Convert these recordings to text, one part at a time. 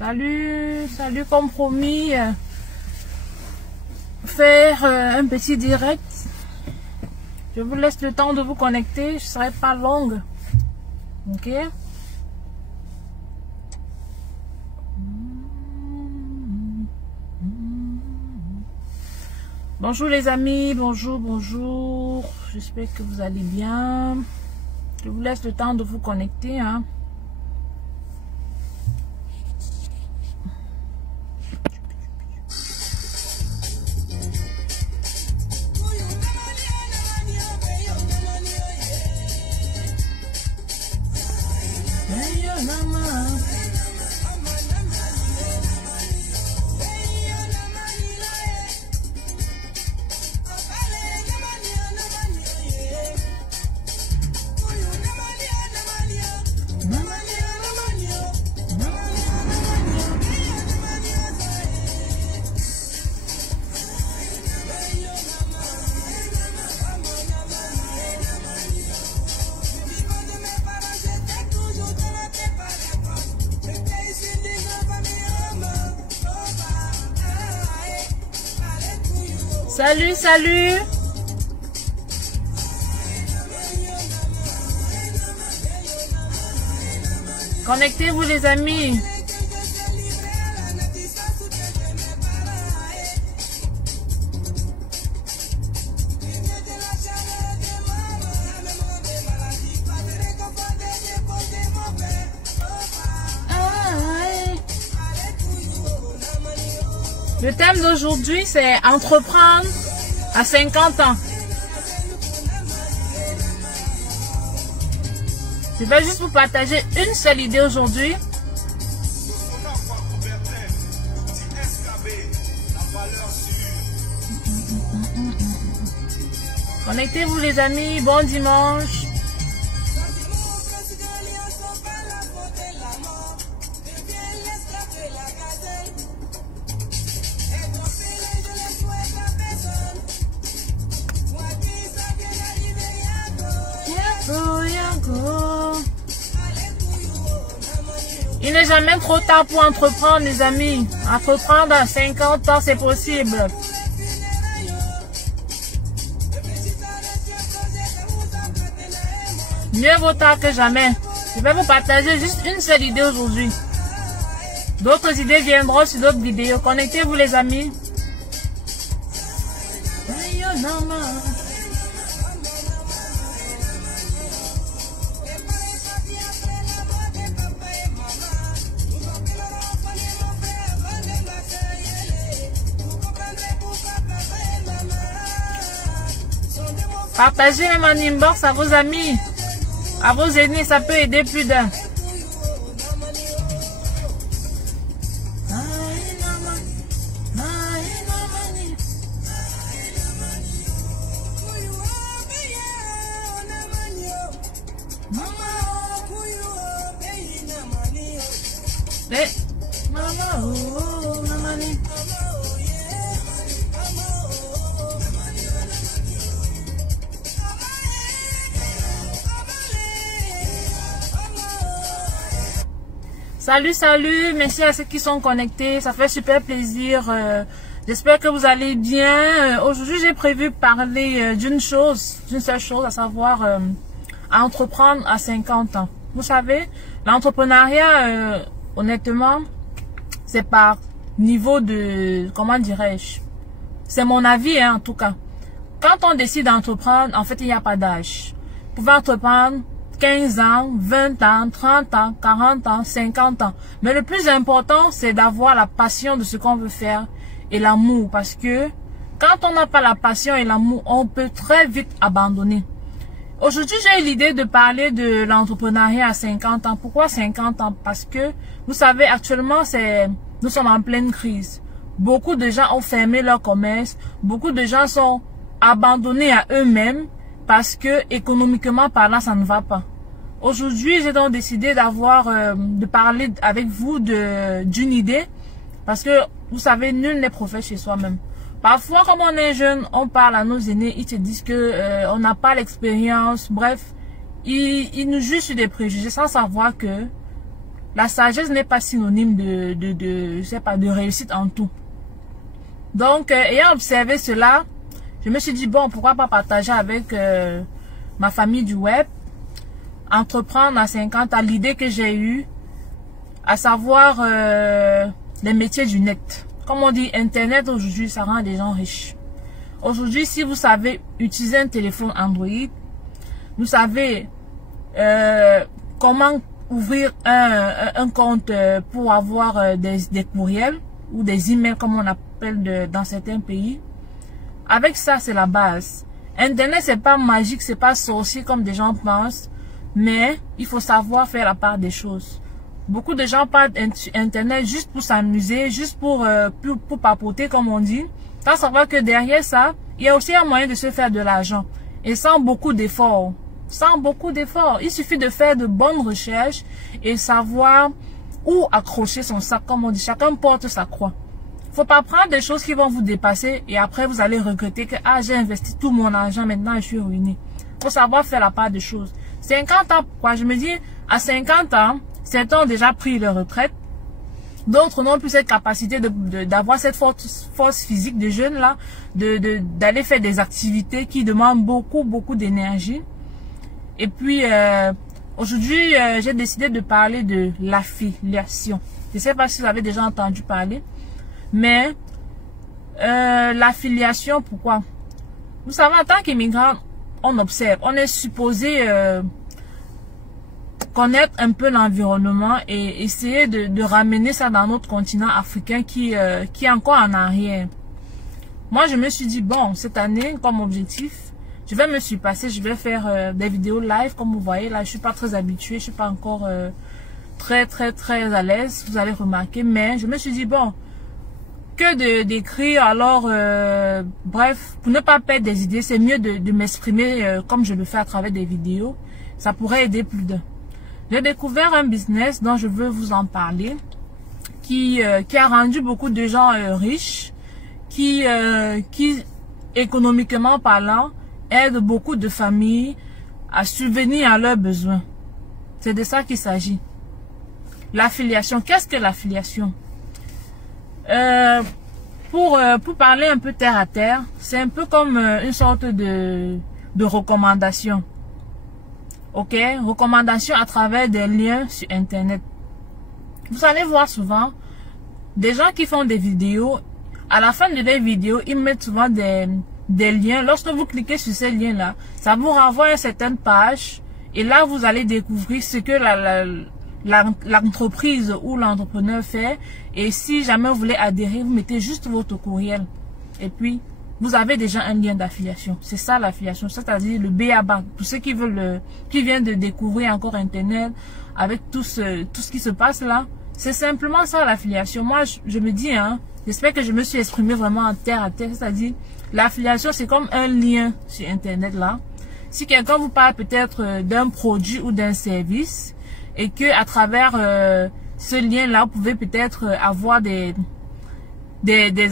Salut, salut, comme promis, faire un petit direct. Je vous laisse le temps de vous connecter, je ne serai pas longue. Ok? Bonjour les amis, bonjour. J'espère que vous allez bien. Je vous laisse le temps de vous connecter, hein. Salut. Connectez-vous les amis. Le thème d'aujourd'hui, c'est entreprendre à 50 ans. Je vais juste vous partager une seule idée aujourd'hui. Connectez-vous les amis, bon dimanche. Il n'est jamais trop tard pour entreprendre les amis. Entreprendre à 50 ans, c'est possible. Mieux vaut tard que jamais. Je vais vous partager juste une seule idée aujourd'hui. D'autres idées viendront sur d'autres vidéos. Connectez-vous les amis. Partagez même en inbox à vos amis, à vos aînés, ça peut aider plus d'un. Salut, merci à ceux qui sont connectés, ça fait super plaisir. J'espère que vous allez bien. Aujourd'hui, j'ai prévu parler d'une seule chose, à savoir entreprendre à 50 ans. Vous savez, l'entrepreneuriat, honnêtement, c'est par niveau de, comment dirais-je, c'est mon avis, hein, en tout cas. Quand on décide d'entreprendre, en fait, il n'y a pas d'âge. Vous pouvez entreprendre 15 ans, 20 ans, 30 ans, 40 ans, 50 ans. Mais le plus important, c'est d'avoir la passion de ce qu'on veut faire et l'amour. Parce que quand on n'a pas la passion et l'amour, on peut très vite abandonner. Aujourd'hui, j'ai eu l'idée de parler de l'entrepreneuriat à 50 ans. Pourquoi 50 ans? Parce que, vous savez, actuellement, nous sommes en pleine crise. Beaucoup de gens ont fermé leur commerce. Beaucoup de gens sont abandonnés à eux-mêmes parce que, économiquement parlant, ça ne va pas. Aujourd'hui, j'ai donc décidé de parler avec vous d'une idée. Parce que, vous savez, nul n'est prophète chez soi-même. Parfois, comme on est jeune, on parle à nos aînés, ils te disent que on n'a pas l'expérience. Bref, ils nous jugent sur des préjugés sans savoir que la sagesse n'est pas synonyme je sais pas, de réussite en tout. Donc, ayant observé cela, je me suis dit, bon, pourquoi pas partager avec ma famille du web, entreprendre à 50 ans l'idée que j'ai eue, à savoir les métiers du net. Comme on dit, Internet aujourd'hui, ça rend les gens riches. Aujourd'hui, si vous savez utiliser un téléphone Android, vous savez comment ouvrir un compte pour avoir des courriels ou des emails comme on appelle dans certains pays. Avec ça, c'est la base. Internet, c'est pas magique, c'est pas sorcier comme des gens pensent, mais il faut savoir faire la part des choses. Beaucoup de gens parlent Internet juste pour s'amuser, juste pour papoter comme on dit, sans savoir que derrière ça, il y a aussi un moyen de se faire de l'argent et sans beaucoup d'efforts. Sans beaucoup d'efforts. Il suffit de faire de bonnes recherches et savoir où accrocher son sac. Comme on dit, chacun porte sa croix. Faut pas prendre des choses qui vont vous dépasser et après vous allez regretter que j'ai investi tout mon argent, maintenant je suis ruiné. Faut savoir faire la part des choses. 50 ans, pourquoi? Je me dis, à 50 ans, certains ont déjà pris leur retraite. D'autres n'ont plus cette capacité d'avoir cette force physique de jeunes là, d'aller faire des activités qui demandent beaucoup d'énergie. Et puis, aujourd'hui, j'ai décidé de parler de l'affiliation. Je ne sais pas si vous avez déjà entendu parler, mais l'affiliation, pourquoi? Vous savez, en tant qu'immigrant, on observe, on est supposé connaître un peu l'environnement et essayer de ramener ça dans notre continent africain qui est encore en arrière. Moi, je me suis dit, bon, cette année, comme objectif, je vais me surpasser, je vais faire des vidéos live, comme vous voyez, là, je suis pas très habituée, je suis pas encore très à l'aise, vous allez remarquer, mais je me suis dit, bon, que d'écrire, alors, bref, pour ne pas perdre des idées, c'est mieux de m'exprimer comme je le fais à travers des vidéos, ça pourrait aider plus d'un. J'ai découvert un business dont je veux vous en parler, qui a rendu beaucoup de gens riches, qui économiquement parlant, aide beaucoup de familles à subvenir à leurs besoins. C'est de ça qu'il s'agit. L'affiliation. Qu'est-ce que l'affiliation? Pour parler un peu terre à terre, c'est un peu comme une sorte de recommandation. Ok? Recommandation à travers des liens sur Internet. Vous allez voir souvent des gens qui font des vidéos. À la fin de leurs vidéos, ils mettent souvent des liens. Lorsque vous cliquez sur ces liens-là, ça vous renvoie à une certaine page. Et là, vous allez découvrir ce que l'entreprise ou l'entrepreneur fait. Et si jamais vous voulez adhérer, vous mettez juste votre courriel. Et puis, vous avez déjà un lien d'affiliation. C'est ça l'affiliation, c'est-à-dire le B.A.B.A. Pour ceux qui veulent, qui viennent de découvrir encore Internet avec tout ce qui se passe là. C'est simplement ça l'affiliation. Moi, je me dis, j'espère que je me suis exprimé vraiment en terre à terre, c'est-à-dire l'affiliation, c'est comme un lien sur Internet là. Si quelqu'un vous parle peut-être d'un produit ou d'un service et que à travers ce lien-là, vous pouvez peut-être avoir des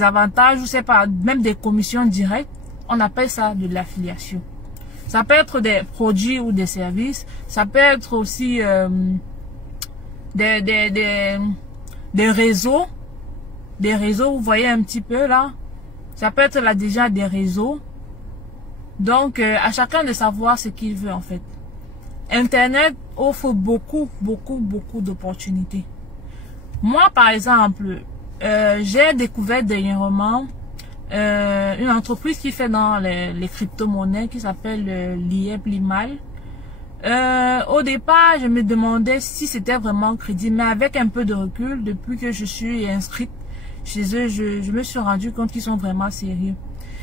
avantages, je sais pas, même des commissions directes, on appelle ça de l'affiliation. Ça peut être des produits ou des services, ça peut être aussi des réseaux, vous voyez un petit peu là. Ça peut être là déjà des réseaux. Donc, à chacun de savoir ce qu'il veut en fait. Internet offre beaucoup d'opportunités. Moi, par exemple, j'ai découvert dernièrement une entreprise qui fait dans les crypto-monnaies qui s'appelle Limal. Au départ, je me demandais si c'était vraiment crédible, mais avec un peu de recul, depuis que je suis inscrite chez eux, je me suis rendu compte qu'ils sont vraiment sérieux.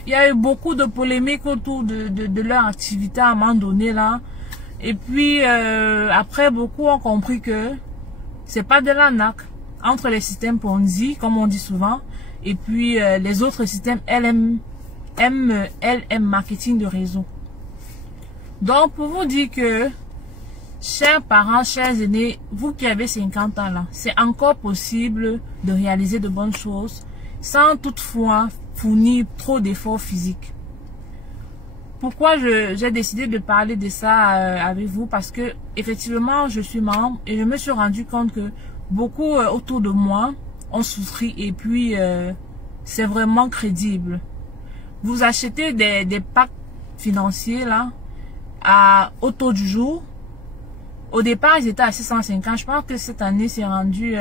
Il y a eu beaucoup de polémiques autour de leur activité à un moment donné là. Et puis après, beaucoup ont compris que c'est pas de l'arnaque. Entre les systèmes Ponzi, comme on dit souvent, et puis les autres systèmes LM marketing de réseau. Donc pour vous dire que, chers parents, chers aînés, vous qui avez 50 ans là, c'est encore possible de réaliser de bonnes choses sans toutefois fournir trop d'efforts physiques. pourquoi j'ai décidé de parler de ça avec vous, parce que effectivement je suis membre et je me suis rendu compte que beaucoup autour de moi ont souffert, et puis c'est vraiment crédible. Vous achetez des packs financiers là au taux du jour. Au départ ils étaient à 650, je pense que cette année c'est rendu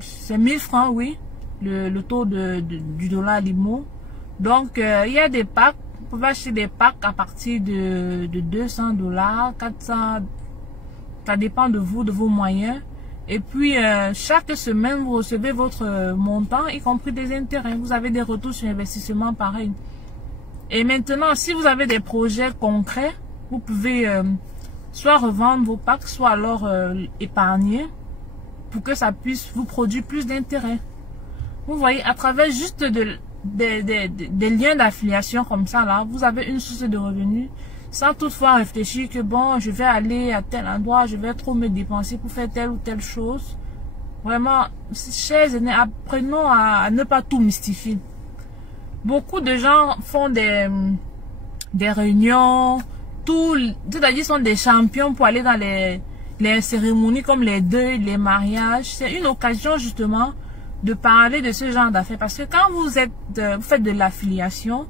c'est 1000 francs, oui, le taux du dollar Limo. Donc il y a des packs. Vous pouvez acheter des packs à partir de 200 $, 400, ça dépend de vous, de vos moyens. Et puis, chaque semaine, vous recevez votre montant, y compris des intérêts. Vous avez des retours sur investissement pareil. Et maintenant, si vous avez des projets concrets, vous pouvez soit revendre vos packs, soit alors épargner pour que ça puisse vous produire plus d'intérêts. Vous voyez, à travers juste des liens d'affiliation comme ça là, vous avez une source de revenus sans toutefois réfléchir que bon, je vais aller à tel endroit, je vais trop me dépenser pour faire telle ou telle chose. Vraiment, chers aînés, apprenons à ne pas tout mystifier. Beaucoup de gens font des réunions, c'est-à-dire sont des champions pour aller dans les cérémonies comme les deuils, les mariages. C'est une occasion justement de parler de ce genre d'affaires, parce que quand vous faites de l'affiliation,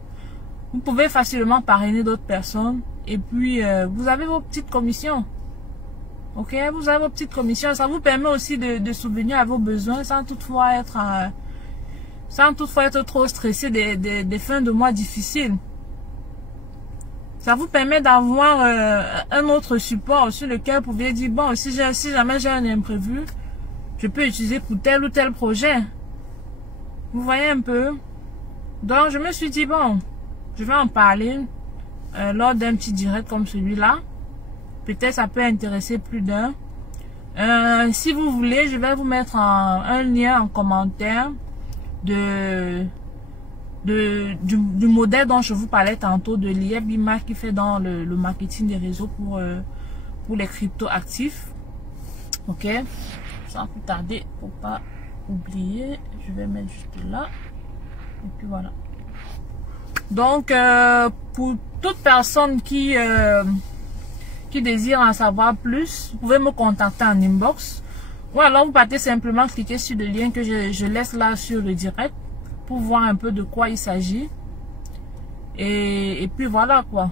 vous pouvez facilement parrainer d'autres personnes, et puis vous avez vos petites commissions. Ok, vous avez vos petites commissions. Ça vous permet aussi de subvenir à vos besoins sans toutefois être trop stressé des fins de mois difficiles. Ça vous permet d'avoir un autre support sur lequel vous pouvez dire bon, si jamais j'ai un imprévu, je peux utiliser pour tel ou tel projet. Vous voyez un peu. Donc, je me suis dit, bon, je vais en parler lors d'un petit direct comme celui-là. Peut-être ça peut intéresser plus d'un. Si vous voulez, je vais vous mettre un lien en commentaire du modèle dont je vous parlais tantôt, de l'IEBIMA qui fait dans le marketing des réseaux pour les crypto-actifs. Ok. Sans plus tarder, pour pas oublier, je vais mettre juste là, et puis voilà. Donc pour toute personne qui désire en savoir plus, vous pouvez me contacter en inbox, ou alors vous partez simplement cliquer sur le lien que je laisse là sur le direct pour voir un peu de quoi il s'agit, et puis voilà quoi.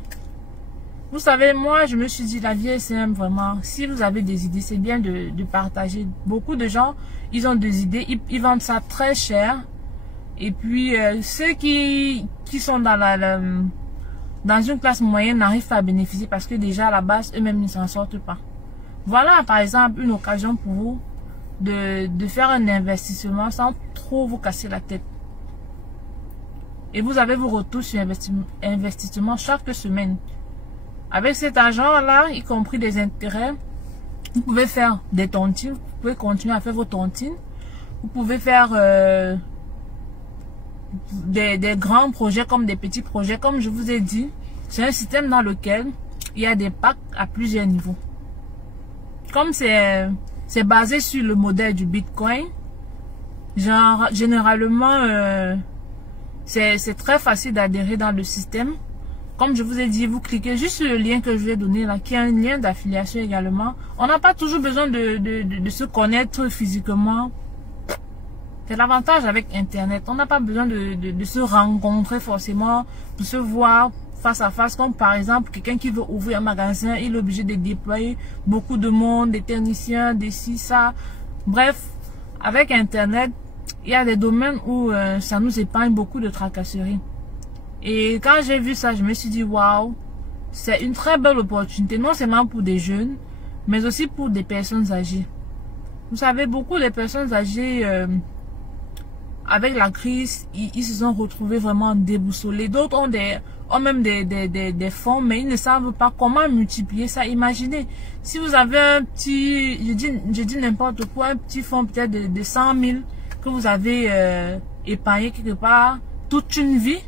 Vous savez, moi, je me suis dit, la vie est simple, vraiment. Si vous avez des idées, c'est bien de partager. Beaucoup de gens, ils ont des idées, ils vendent ça très cher. Et puis, ceux qui sont dans une classe moyenne n'arrivent pas à bénéficier parce que déjà, à la base, eux-mêmes ne s'en sortent pas. Voilà, par exemple, une occasion pour vous de faire un investissement sans trop vous casser la tête. Et vous avez vos retours sur investissement chaque semaine. Avec cet argent-là, y compris des intérêts, vous pouvez faire des tontines, vous pouvez continuer à faire vos tontines, vous pouvez faire des grands projets comme des petits projets. Comme je vous ai dit, c'est un système dans lequel il y a des packs à plusieurs niveaux. Comme c'est basé sur le modèle du Bitcoin, généralement, c'est très facile d'adhérer dans le système. Comme je vous ai dit, vous cliquez juste sur le lien que je vais donner là, qui est un lien d'affiliation également. On n'a pas toujours besoin de se connaître physiquement. C'est l'avantage avec Internet. On n'a pas besoin de se rencontrer forcément, de se voir face à face. Comme par exemple, quelqu'un qui veut ouvrir un magasin, il est obligé de déployer beaucoup de monde, des techniciens, des ci, ça. Bref, avec Internet, il y a des domaines où ça nous épargne beaucoup de tracasseries. Et quand j'ai vu ça, je me suis dit, waouh, c'est une très belle opportunité, non seulement pour des jeunes, mais aussi pour des personnes âgées. Vous savez, beaucoup de personnes âgées, avec la crise, ils se sont retrouvés vraiment déboussolés. D'autres ont même des fonds, mais ils ne savent pas comment multiplier ça. Imaginez, si vous avez un petit, je dis n'importe quoi, un petit fonds peut-être de 100 000 que vous avez épargné quelque part toute une vie.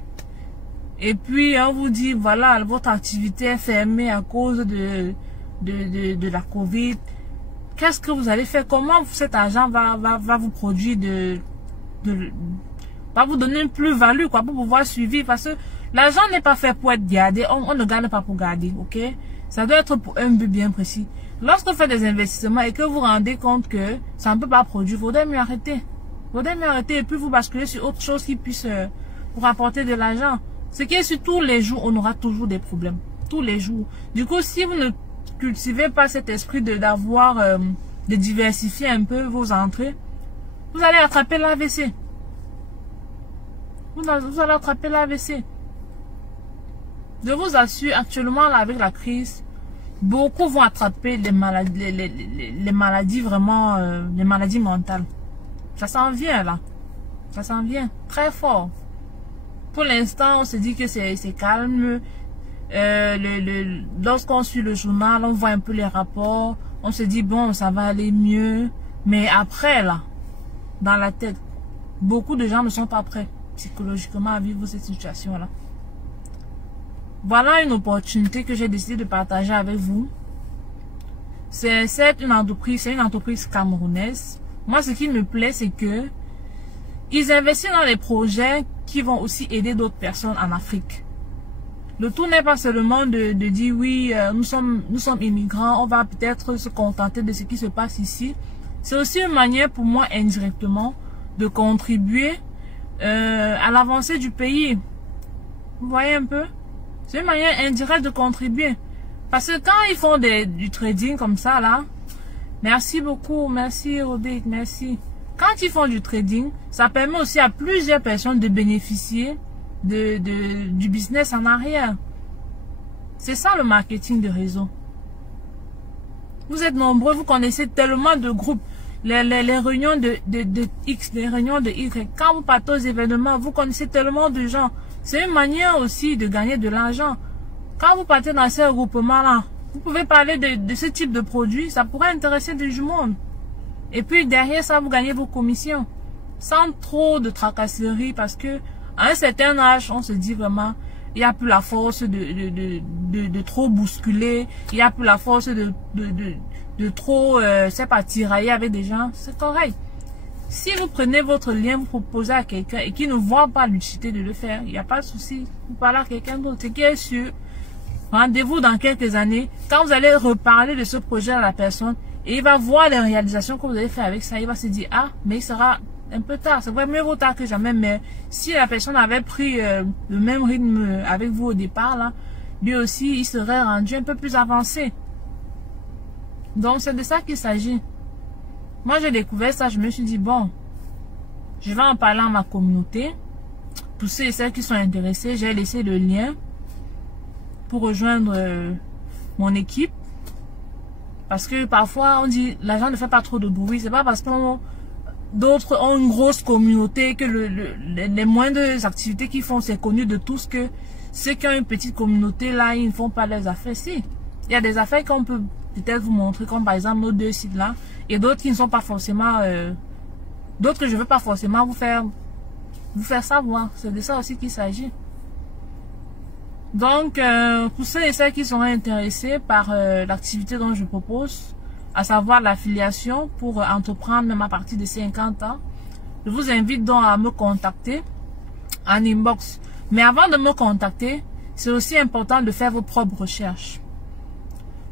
Et puis, on vous dit, voilà, votre activité est fermée à cause de la Covid. Qu'est-ce que vous allez faire? Comment cet argent va vous produire va vous donner une plus-value, quoi, pour pouvoir suivre? Parce que L'argent n'est pas fait pour être gardé. On ne garde pas pour garder, ok? Ça doit être pour un but bien précis. Lorsque vous faites des investissements et que vous vous rendez compte que ça ne peut pas produire, il faudrait mieux arrêter. Faudrait mieux arrêter et puis vous basculer sur autre chose qui puisse vous rapporter de l'argent. Ce qui est sur tous les jours, on aura toujours des problèmes. Tous les jours. Du coup, si vous ne cultivez pas cet esprit de diversifier un peu vos entrées, vous allez attraper l'AVC. Vous allez attraper l'AVC. Je vous assure, actuellement, là, avec la crise, beaucoup vont attraper les maladies vraiment, les maladies mentales. Ça s'en vient, là. Ça s'en vient très fort. Pour l'instant, on se dit que c'est calme. Lorsqu'on suit le journal, on voit un peu les rapports. On se dit, bon, ça va aller mieux. Mais après, là, dans la tête, beaucoup de gens ne sont pas prêts psychologiquement à vivre cette situation-là. Voilà une opportunité que j'ai décidé de partager avec vous. C'est une entreprise camerounaise. Moi, ce qui me plaît, c'est que ils investissent dans des projets qui vont aussi aider d'autres personnes en Afrique. Le tout n'est pas seulement de dire oui, nous sommes immigrants, on va peut-être se contenter de ce qui se passe ici. C'est aussi une manière pour moi indirectement de contribuer à l'avancée du pays. Vous voyez un peu? C'est une manière indirecte de contribuer. Parce que quand ils font du trading comme ça là, merci beaucoup, merci Rodrigue, merci. Quand ils font du trading, ça permet aussi à plusieurs personnes de bénéficier du business en arrière. C'est ça le marketing de réseau. Vous êtes nombreux, vous connaissez tellement de groupes. Les réunions de X, les réunions de Y. Quand vous partez aux événements, vous connaissez tellement de gens. C'est une manière aussi de gagner de l'argent. Quand vous partez dans ces regroupements-là, vous pouvez parler de ce type de produit. Ça pourrait intéresser du monde. Et puis derrière ça, vous gagnez vos commissions. Sans trop de tracasseries parce que à un certain âge, on se dit vraiment, il n'y a plus la force de trop bousculer. Il n'y a plus la force de trop, c'est pas tirailler avec des gens. C'est correct. Si vous prenez votre lien, vous proposez à quelqu'un et qui ne voit pas l'utilité de le faire, il n'y a pas de souci. Vous parlez à quelqu'un d'autre. Ce qui est sûr, rendez-vous dans quelques années. Quand vous allez reparler de ce projet à la personne, et il va voir les réalisations que vous avez fait avec ça, il va se dire, ah, mais il sera un peu tard. C'est vrai, mieux vaut tard que jamais, mais si la personne avait pris le même rythme avec vous au départ, là, lui aussi, il serait rendu un peu plus avancé. Donc, c'est de ça qu'il s'agit. Moi, j'ai découvert ça, je me suis dit, bon, je vais en parler à ma communauté. Pour ceux et celles qui sont intéressés, j'ai laissé le lien pour rejoindre mon équipe. Parce que parfois, on dit, l'argent ne fait pas trop de bruit. C'est pas parce que d'autres ont une grosse communauté que les moindres activités qu'ils font, c'est connu de tous que ceux qui ont une petite communauté, là, ils ne font pas leurs affaires. Si, il y a des affaires qu'on peut peut-être vous montrer, comme par exemple nos deux sites là, et d'autres qui ne sont pas forcément, d'autres que je ne veux pas forcément vous faire savoir. C'est de ça aussi qu'il s'agit. Donc, pour ceux et celles qui seront intéressés par l'activité dont je propose, à savoir l'affiliation pour entreprendre même à partir de 50 ans, je vous invite donc à me contacter en inbox. Mais avant de me contacter, c'est aussi important de faire vos propres recherches.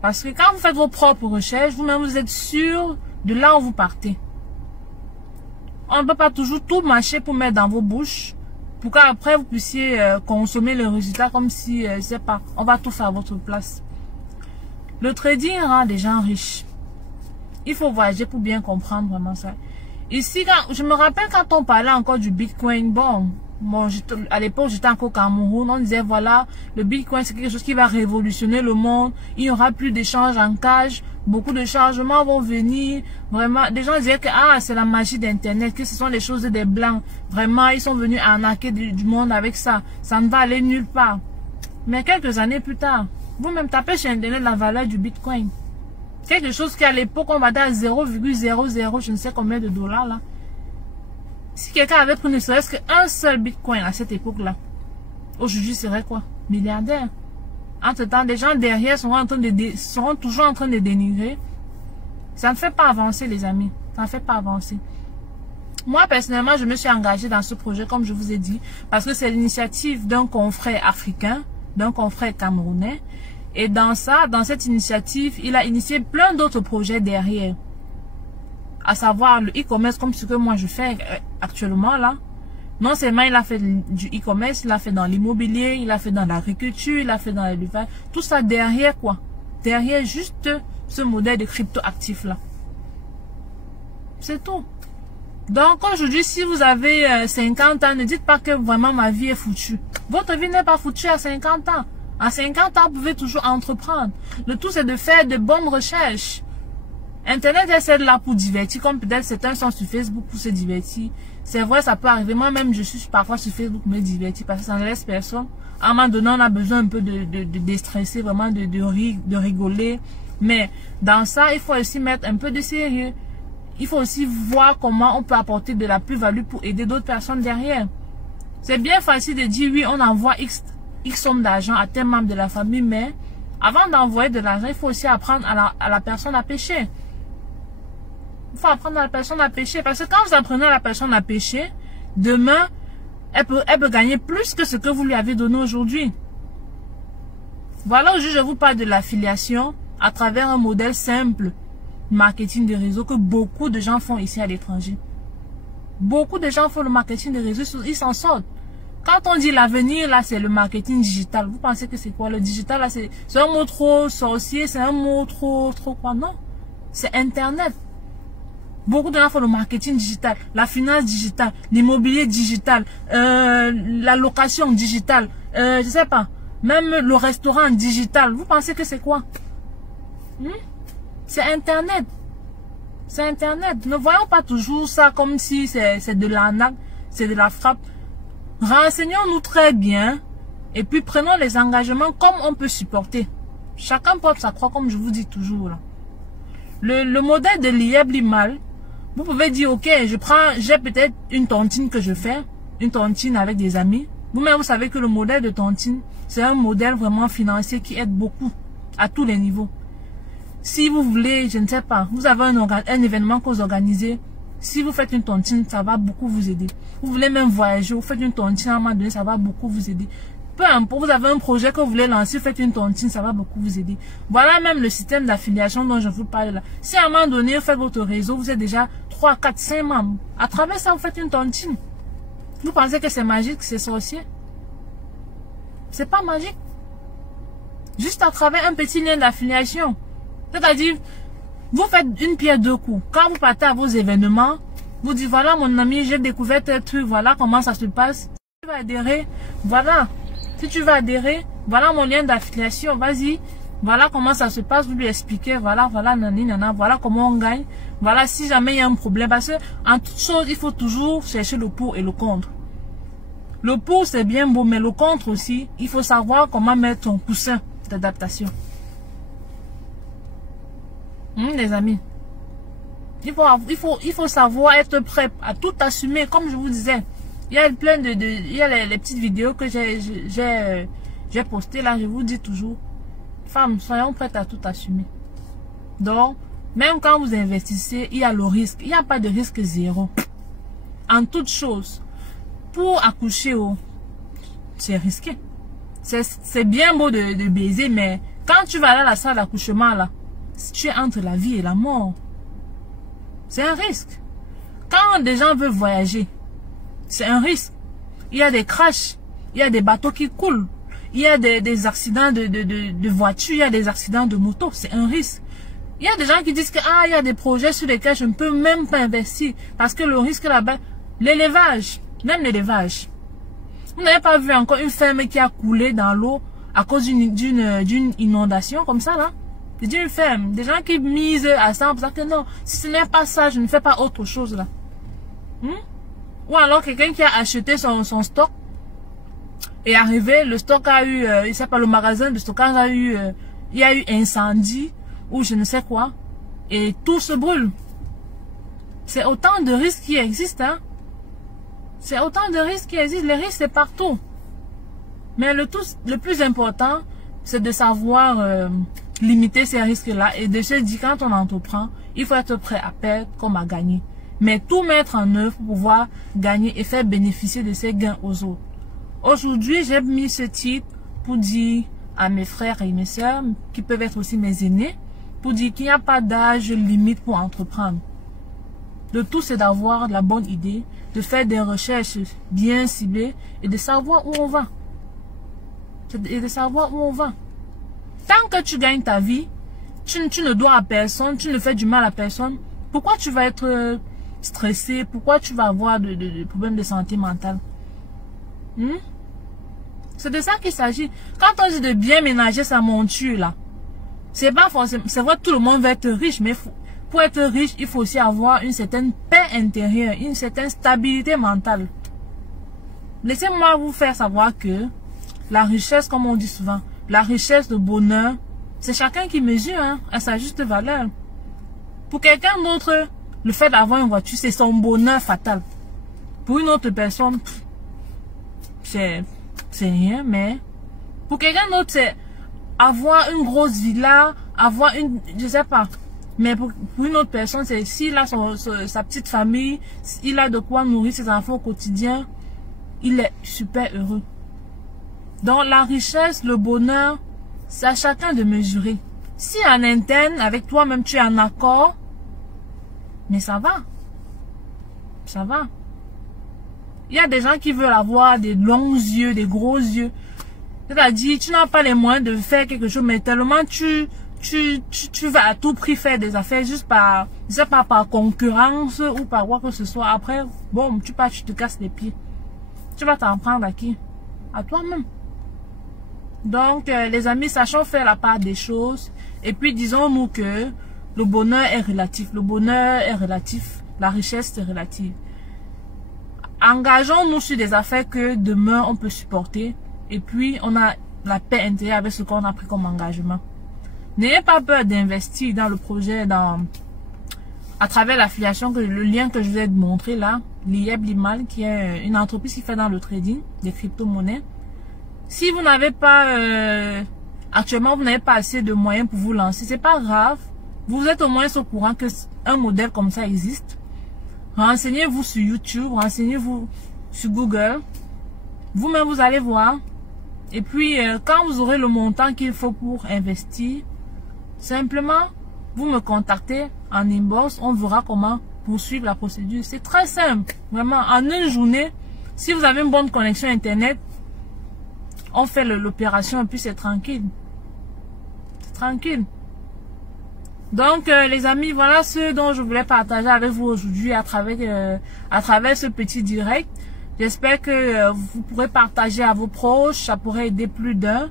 Parce que quand vous faites vos propres recherches, vous-même vous êtes sûr de là où vous partez. On ne peut pas toujours tout mâcher pour mettre dans vos bouches, pour qu'après vous puissiez consommer le résultat comme si, c'est pas, on va tout faire à votre place. Le trading rend des gens riches. Il faut voyager pour bien comprendre vraiment ça. Ici, je me rappelle quand on parlait encore du Bitcoin, bon à l'époque j'étais encore au Cameroun, on disait voilà, le Bitcoin c'est quelque chose qui va révolutionner le monde, il n'y aura plus d'échanges en cash, beaucoup de changements vont venir, vraiment, des gens disaient que ah, c'est la magie d'internet, que ce sont les choses des blancs, vraiment ils sont venus arnaquer du monde avec ça, ça ne va aller nulle part. Mais quelques années plus tard, vous-même tapez sur internet la valeur du Bitcoin, quelque chose qui à l'époque on va dire 0,00 je ne sais combien de dollars là. Si quelqu'un avait pris ne serait-ce qu'un seul Bitcoin à cette époque-là, aujourd'hui serait quoi? Milliardaire. Entre-temps, des gens derrière seront toujours en train de dénigrer. Ça ne fait pas avancer les amis. Ça ne fait pas avancer. Moi, personnellement, je me suis engagée dans ce projet, comme je vous ai dit, parce que c'est l'initiative d'un confrère africain, d'un confrère camerounais. Et dans cette initiative, il a initié plein d'autres projets derrière. À savoir le e-commerce, comme ce que moi je fais actuellement là. Non seulement il a fait du e-commerce, il a fait dans l'immobilier, il a fait dans l'agriculture, il a fait dans l'élevage. Tout ça derrière quoi? Derrière juste ce modèle de crypto-actif là. C'est tout. Donc aujourd'hui, si vous avez 50 ans, ne dites pas que vraiment ma vie est foutue. Votre vie n'est pas foutue à 50 ans. À 50 ans, vous pouvez toujours entreprendre. Le tout, c'est de faire de bonnes recherches. Internet est là pour divertir, comme peut-être certains sont sur Facebook pour se divertir. C'est vrai, ça peut arriver. Moi-même, je suis parfois sur Facebook pour me divertir parce que ça ne laisse personne. À un moment donné, on a besoin un peu de déstresser, vraiment de rigoler. Mais dans ça, il faut aussi mettre un peu de sérieux. Il faut aussi voir comment on peut apporter de la plus-value pour aider d'autres personnes derrière. C'est bien facile de dire oui, on envoie X somme d'argent à tel membre de la famille, mais avant d'envoyer de l'argent, il faut aussi apprendre à la personne à pêcher. Il faut apprendre à la personne à pêcher. Parce que quand vous apprenez à la personne à pêcher, demain, elle peut gagner plus que ce que vous lui avez donné aujourd'hui. Voilà, aujourd'hui, je vous parle de l'affiliation à travers un modèle simple, marketing de réseau, que beaucoup de gens font ici à l'étranger. Beaucoup de gens font le marketing de réseau, ils s'en sortent. Quand on dit l'avenir, là, c'est le marketing digital. Vous pensez que c'est quoi? Le digital, là, c'est un mot trop sorcier, c'est un mot trop quoi? Non. C'est Internet. Beaucoup de gens font le marketing digital, la finance digitale, l'immobilier digital, la location digitale, je sais pas, même le restaurant digital. Vous pensez que c'est quoi? C'est Internet. C'est Internet. Ne voyons pas toujours ça comme si c'est de l'arnaque, c'est de la frappe. Renseignons-nous très bien et puis prenons les engagements comme on peut supporter. Chacun porte sa croix, comme je vous dis toujours là. Le modèle de l'immeuble mal. Vous pouvez dire, ok, j'ai peut-être une tontine que je fais, une tontine avec des amis. Vous-même, vous savez que le modèle de tontine, c'est un modèle vraiment financier qui aide beaucoup à tous les niveaux. Si vous voulez, je ne sais pas, vous avez un événement que vous organisez, si vous faites une tontine, ça va beaucoup vous aider. Vous voulez même voyager, vous faites une tontine, à un moment donné, ça va beaucoup vous aider. Peu importe, vous avez un projet que vous voulez lancer, faites une tontine, ça va beaucoup vous aider. Voilà même le système d'affiliation dont je vous parle là. Si à un moment donné, vous faites votre réseau, vous êtes déjà 3, 4, 5 membres. À travers ça, vous faites une tontine. Vous pensez que c'est magique, c'est sorcier? C'est pas magique. Juste à travers un petit lien d'affiliation. C'est-à-dire, vous faites une pierre deux coups. Quand vous partez à vos événements, vous dites, voilà mon ami, j'ai découvert tel truc, voilà comment ça se passe. Si tu vas adhérer, voilà. Si tu veux adhérer, voilà mon lien d'affiliation, vas-y. Voilà comment ça se passe, vous lui expliquez, voilà, nani, nana, voilà comment on gagne. Voilà, si jamais il y a un problème, parce que en toute chose, il faut toujours chercher le pour et le contre. Le pour, c'est bien beau, mais le contre aussi, il faut savoir comment mettre ton coussin d'adaptation. Les amis, il faut savoir être prêt à tout assumer, comme je vous disais. Il y a plein il y a les petites vidéos que j'ai postées là, je vous dis toujours, femmes, soyons prêtes à tout assumer. Donc, même quand vous investissez, il y a le risque. Il n'y a pas de risque zéro. En toute chose, pour accoucher, c'est risqué. C'est bien beau de baiser, mais quand tu vas aller à la salle d'accouchement là, tu es entre la vie et la mort. C'est un risque. Quand des gens veulent voyager, c'est un risque. Il y a des crashs, il y a des bateaux qui coulent, il y a des accidents de voitures, il y a des accidents de moto, c'est un risque. Il y a des gens qui disent que il y a des projets sur lesquels je ne peux même pas investir parce que le risque là-bas, l'élevage, même l'élevage. Vous n'avez pas vu encore une ferme qui a coulé dans l'eau à cause d'une inondation comme ça là? C'est une ferme. Des gens qui misent à ça pour ça que non, si ce n'est pas ça, je ne fais pas autre chose là. Ou alors quelqu'un qui a acheté son stock et arrivé, le stock a eu, il sait pas, le magasin de stockage a eu, il y a eu incendie ou je ne sais quoi et tout se brûle. C'est autant de risques qui existent, hein. C'est autant de risques qui existent. Les risques c'est partout. Mais le plus important, c'est de savoir limiter ces risques-là et de se dire quand on entreprend, il faut être prêt à perdre comme à gagner. mais tout mettre en œuvre pour pouvoir gagner et faire bénéficier de ces gains aux autres. Aujourd'hui, j'ai mis ce titre pour dire à mes frères et mes sœurs, qui peuvent être aussi mes aînés, pour dire qu'il n'y a pas d'âge limite pour entreprendre. Le tout, c'est d'avoir la bonne idée, de faire des recherches bien ciblées et de savoir où on va. Et de savoir où on va. Tant que tu gagnes ta vie, tu ne dois à personne, tu ne fais du mal à personne. Pourquoi tu vas être stressé? Pourquoi tu vas avoir des problèmes de santé mentale? C'est de ça qu'il s'agit. Quand on dit de bien ménager sa monture, là, c'est pas forcément, c'est vrai que tout le monde veut être riche, mais pour être riche, il faut aussi avoir une certaine paix intérieure, une certaine stabilité mentale. Laissez-moi vous faire savoir que la richesse, comme on dit souvent, la richesse, le bonheur, c'est chacun qui mesure à sa juste valeur. Pour quelqu'un d'autre, le fait d'avoir une voiture, c'est son bonheur fatal. Pour une autre personne, c'est rien, mais pour quelqu'un d'autre, c'est avoir une grosse villa, avoir une, je sais pas. Mais pour une autre personne, c'est s'il a sa petite famille, s'il a de quoi nourrir ses enfants au quotidien, il est super heureux. Donc la richesse, le bonheur, c'est à chacun de mesurer. Si en interne, avec toi-même, tu es en accord, mais ça va. Ça va. Il y a des gens qui veulent avoir des longs yeux, des gros yeux. C'est-à-dire, tu n'as pas les moyens de faire quelque chose, mais tellement tu vas à tout prix faire des affaires juste par, je sais pas, par concurrence ou par quoi que ce soit. Après, bon, tu pars, tu te casses les pieds. Tu vas t'en prendre à qui? À toi-même. Donc, les amis, sachons faire la part des choses. Et puis, disons-nous que le bonheur est relatif. Le bonheur est relatif. La richesse est relative. Engageons-nous sur des affaires que demain, on peut supporter. Et puis, on a la paix intérieure avec ce qu'on a pris comme engagement. N'ayez pas peur d'investir dans le projet, à travers l'affiliation, le lien que je vous ai montré là, l'IEB Limal, qui est une entreprise qui fait dans le trading des crypto-monnaies. Si vous n'avez pas, actuellement, vous n'avez pas assez de moyens pour vous lancer, c'est pas grave. Vous êtes au moins au courant que un modèle comme ça existe. Renseignez-vous sur YouTube, renseignez-vous sur Google. Vous-même, vous allez voir. Et puis, quand vous aurez le montant qu'il faut pour investir, simplement, vous me contactez en inbox. On verra comment poursuivre la procédure. C'est très simple. Vraiment, en une journée, si vous avez une bonne connexion Internet, on fait l'opération et puis c'est tranquille. C'est tranquille. Donc, les amis, voilà ce dont je voulais partager avec vous aujourd'hui à travers ce petit direct. J'espère que vous pourrez partager à vos proches, ça pourrait aider plus d'un.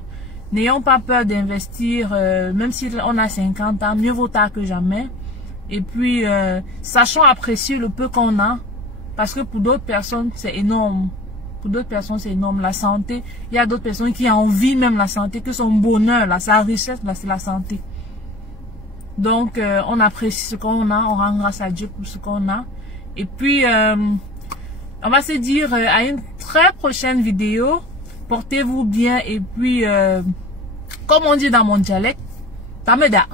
N'ayons pas peur d'investir, même si on a 50 ans, mieux vaut tard que jamais. Et puis, sachons apprécier le peu qu'on a, parce que pour d'autres personnes, c'est énorme. Pour d'autres personnes, c'est énorme. La santé, il y a d'autres personnes qui envient même la santé, que son bonheur, là, sa richesse, là, c'est la santé. Donc, on apprécie ce qu'on a, on rend grâce à Dieu pour ce qu'on a. Et puis, on va se dire à une très prochaine vidéo. Portez-vous bien et puis, comme on dit dans mon dialecte, tameda.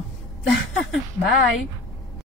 Bye.